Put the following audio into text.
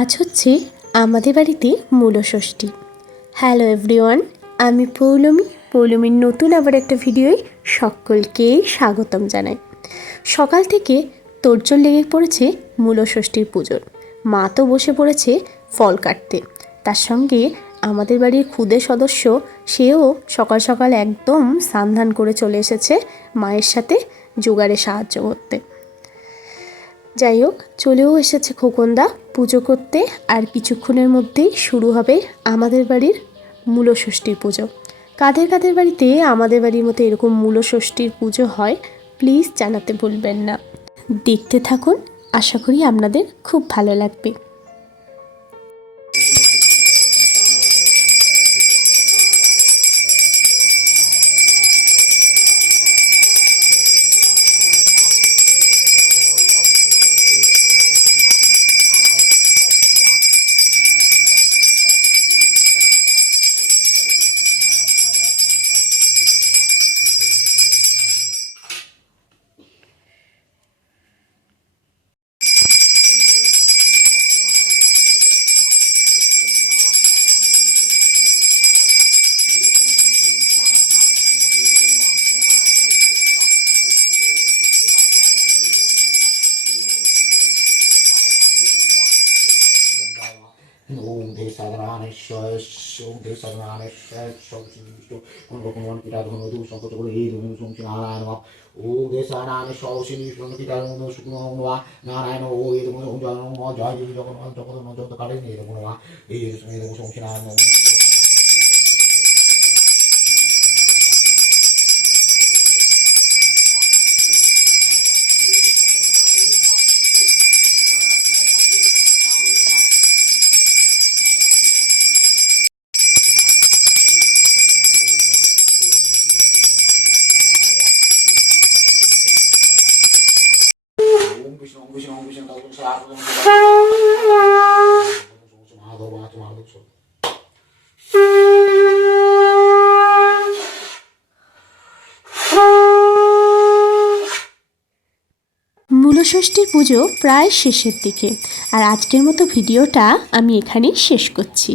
আজ হচ্ছে আমাদের বাড়িতে মূলষষ্ঠী। হ্যালো এভরিওয়ান, আমি পৌলমীর নতুন আবার একটা ভিডিওয় সকলকে স্বাগতম জানাই। সকাল থেকে তোড়জোড় লেগে পড়েছে মূলষষ্ঠীর পুজোর। মা তো বসে পড়েছে ফল কাটতে, তার সঙ্গে আমাদের বাড়ির ক্ষুদে সদস্য সেও সকাল সকাল একদম স্নান করে চলে এসেছে মায়ের সাথে জোগাড়ে সাহায্য করতে। যাই হোক, চলেও এসেছে খোকনদা পুজো করতে। আর কিছুক্ষণের মধ্যেই শুরু হবে আমাদের বাড়ির মূলষষ্ঠীর পুজো। কাদের কাদের বাড়িতে আমাদের বাড়ির মতো এরকম মূলষষ্ঠীর পুজো হয় প্লিজ জানাতে ভুলবেন না। দেখতে থাকুন, আশা করি আপনাদের খুব ভালো লাগবে। ओम धे साधनानेश्वर ओम धे साधनानेश्वर शौचिष्टो भगवान पिता धनो दु संकट बोले हे धनु संचि नारायण वा ओम धे साधनानेश्वर शौचिष्टो पिता धनो सुखनो वा नारायण ओ हे धनु जन मा जय जय जगन्नाथ जगन्नाथ जगत काले हे धनु वा हे धनु संचि नारायण মূলষষ্ঠীর পুজো প্রায় শেষের দিকে, আর আজকের মতো ভিডিওটা আমি এখানেই শেষ করছি।